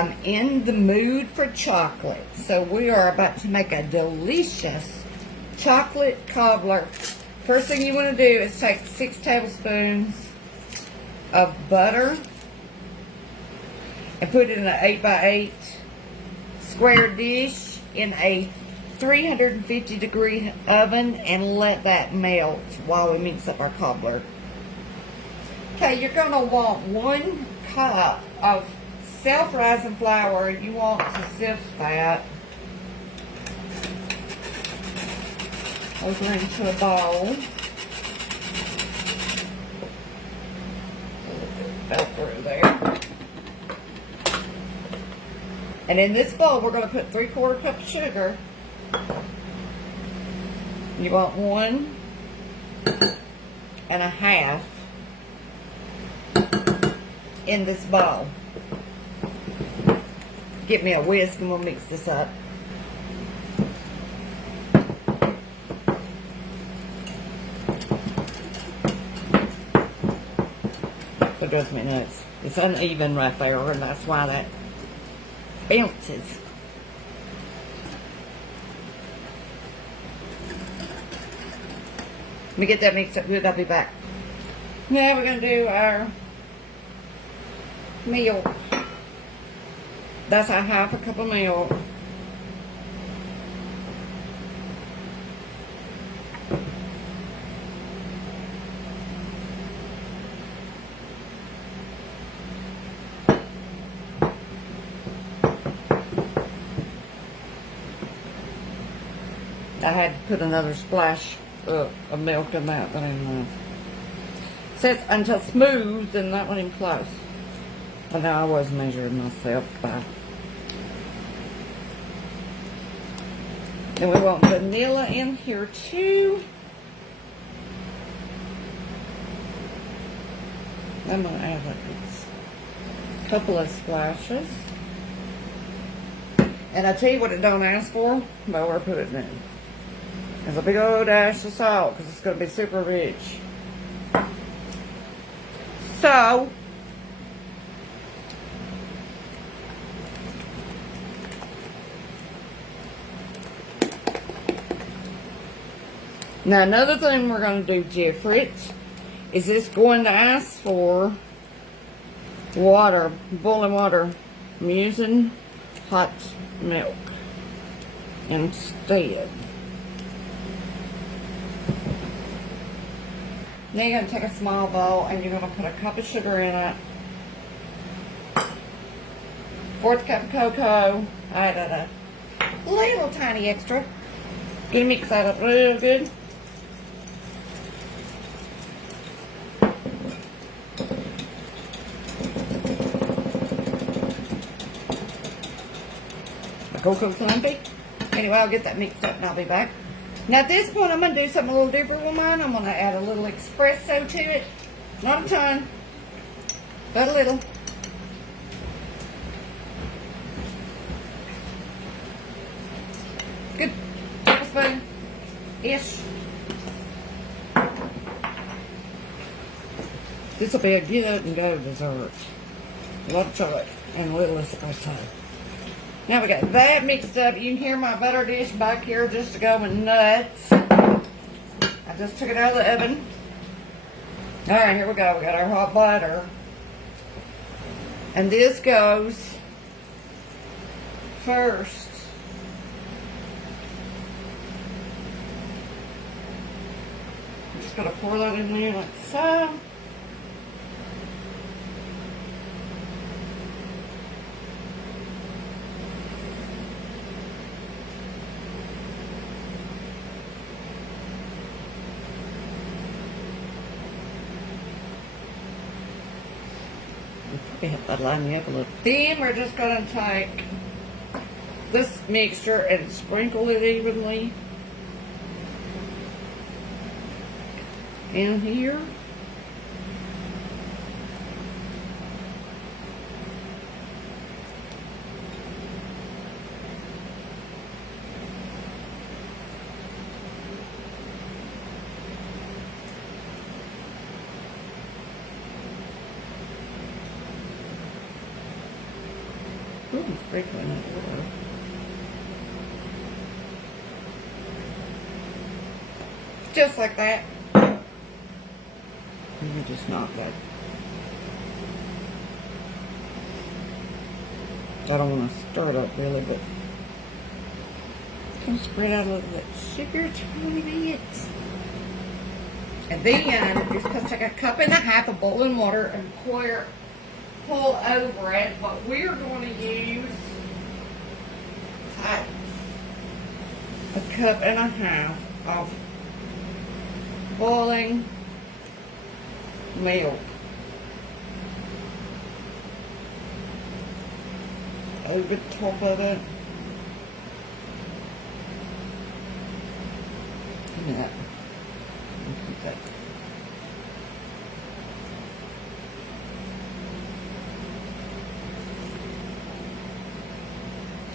I'm in the mood for chocolate. So we are about to make a delicious chocolate cobbler. First thing you want to do is take 6 tablespoons of butter and put it in an 8x8 square dish in a 350-degree oven and let that melt while we mix up our cobbler. Okay, you're going to want 1 cup of self-rising flour. You want to sift that over into a bowl. Fell through there. And in this bowl, we're going to put 3/4 cup of sugar. You want 1.5 in this bowl. Get me a whisk and we'll mix this up. It drives me nuts. It's uneven right there, and that's why that bounces. Let me get that mixed up good. I'll be back. Now we're going to do our milk. That's a 1/2 cup of milk. I had to put another splash of milk in that, but anyway. Says until smooth, and that wasn't even close. But now I was measuring myself by. And we want vanilla in here too. I'm going to add like a couple of splashes. And I tell you what it don't ask for, but we're putting it in. There's a big old dash of salt because it's going to be super rich. So, now another thing we're going to do different is it's going to ask for water, boiling water. I'm using hot milk instead. Now you're going to take a small bowl and you're going to put a cup of sugar in it. 1/4 cup of cocoa. I added a little tiny extra. Gonna mix that up real good. My cocoa's lumpy. Anyway, I'll get that mixed up and I'll be back. Now at this point, I'm going to do something a little different with mine. I'm going to add a little espresso to it. Not a ton, but a little. Good tablespoon-ish. This will be a get and go dessert. A lot of chocolate and a little espresso. Now we got that mixed up. You can hear my butter dish back here just going nuts. I just took it out of the oven. Alright, here we go. We got our hot butter. And this goes first. I'm just going to pour that in there like so. That'll line me up a little. Then we're just going to take this mixture and sprinkle it evenly in here. Ooh, I'm sprinkling it water. Just like that. And you just knock that. I don't want to stir it up really, but kind of spread out a little bit. Sugar, tiny bits. And then you're supposed to take a cup and a half of boiling water and pour over it. But we're going to use a cup and a half of boiling milk over the top of it. Give me that. Keep that.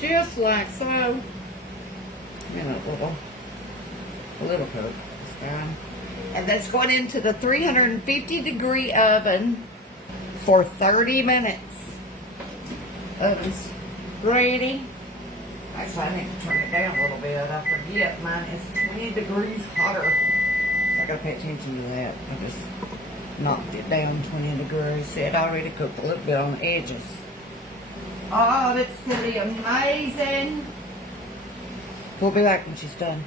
Just like so. And a little coat this time. And that's going into the 350-degree oven for 30 minutes. Oven's ready. Actually, I need to turn it down a little bit. I forget mine is 20 degrees hotter. So I gotta pay attention to that. I just knocked it down 20 degrees. It already cooked a little bit on the edges. Oh, that's gonna be amazing. We'll be back when she's done.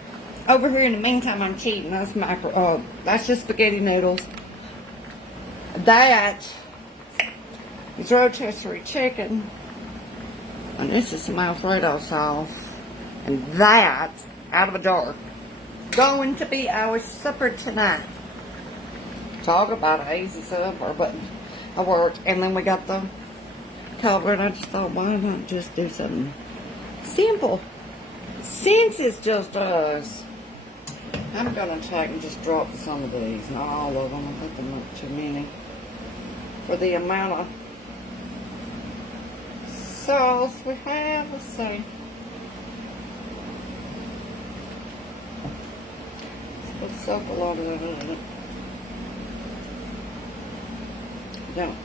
Over here in the meantime, I'm cheating. That's just spaghetti noodles. That is rotisserie chicken. And this is some Alfredo sauce. And that, out of a jar, going to be our supper tonight. Talk about an easy supper, but I worked. And then we got the Cobbler, and I just thought, why not just do something simple? Since it's just us, I'm going to take and just drop some of these. Not all of them. I think they're not too many. For the amount of sauce we have, let's see. Let's soak a lot of that in it. Don't.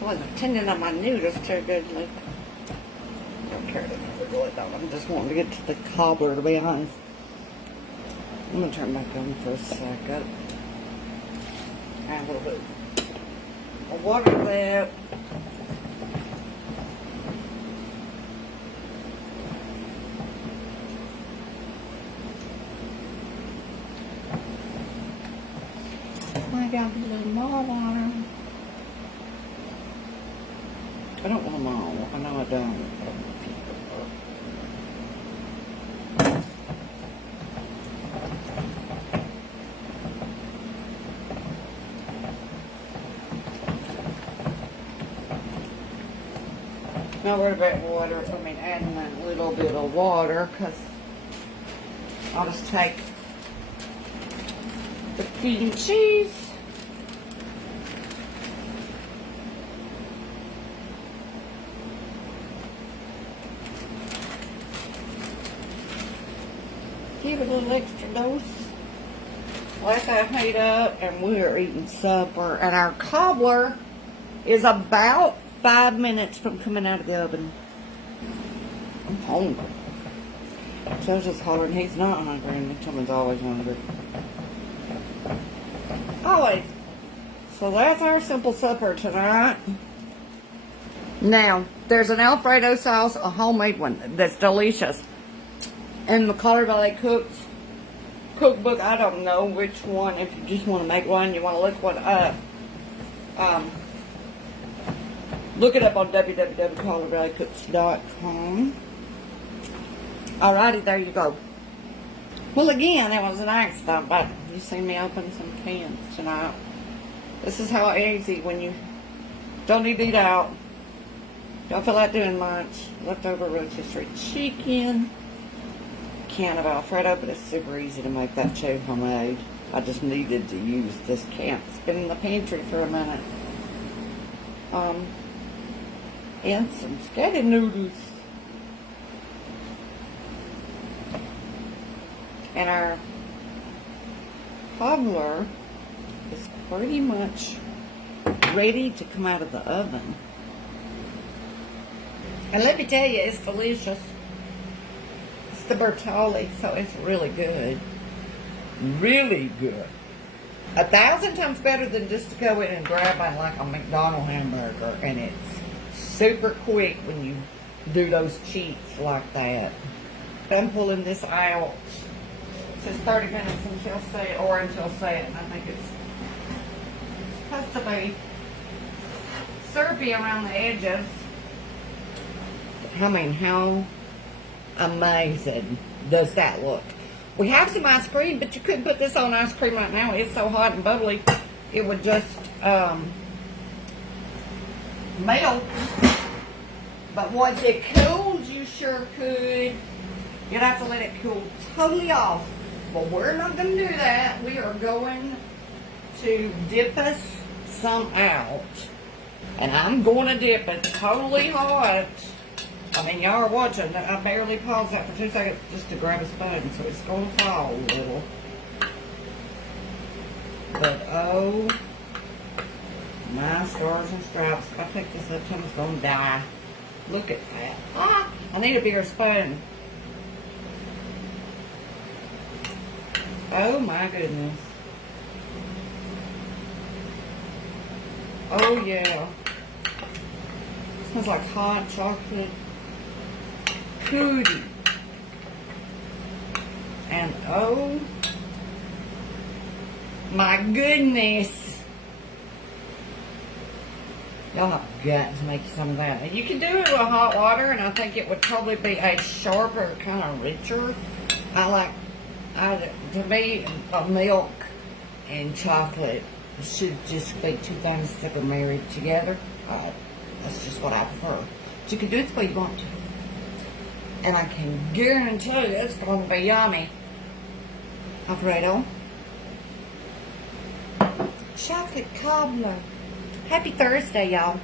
I wasn't tending on my noodles too good. Like, I don't care really though. I'm just wanting to get to the cobbler, to be honest. I'm gonna turn back on for a second. Add a little bit of water there. I got a little more water. I don't want them all. I know I don't. Not worried about water. I mean, adding a little bit of water, because I'll just take the cream cheese. Give it a little extra dose. Let that heat up, and we're eating supper. And our cobbler is about 5 minutes from coming out of the oven. I'm hungry. So just hollering, he's not hungry, and someone's always hungry. Always. So that's our simple supper tonight. Now, there's an Alfredo sauce, a homemade one, that's delicious. In the Color Valley cookbook, I don't know which one. If you just want to make one, you want to look one up. Look it up on www.colorvalleykooks.com. Alrighty, there you go. Well, again, it was an accident, but you see me open some cans tonight. This is how easy when you don't need to eat out, don't feel like doing much. Leftover rotisserie chicken. Can of Alfredo, but it's super easy to make that too, homemade. I just needed to use this can. It's been in the pantry for a minute. And some spaghetti noodles. And our cobbler is pretty much ready to come out of the oven. And let me tell you, it's delicious. It's the Bertolli, so it's really good. Really good. 1,000 times better than just to go in and grab like a McDonald's hamburger, and it's super quick when you do those cheats like that. I'm pulling this out. It says 30 minutes until set, or until set, and I think it's supposed to be syrupy around the edges. I mean, how amazing does that look? We have some ice cream, but you couldn't put this on ice cream right now. It's so hot and bubbly, it would just melt. But once it cooled, you sure could. You'd have to let it cool totally off. But we're not going to do that. We are going to dip us some out. And I'm going to dip it totally hot. I mean, y'all are watching. I barely paused that for 2 seconds just to grab a spoon, so it's going to fall a little. But oh, my stars and stripes. If I take this up, someone's going to die. Look at that. Ah, I need a bigger spoon. Oh my goodness. Oh yeah. Smells like hot chocolate cookie. And oh my goodness. Y'all have got to make some of that. And you can do it with hot water, and I think it would probably be a sharper, kind of richer. To me, milk and chocolate should just be two things that are married together. That's just what I prefer. But you can do it the way you want to. And I can guarantee you it's going to be yummy. Alfredo. Chocolate cobbler. Happy Thursday, y'all.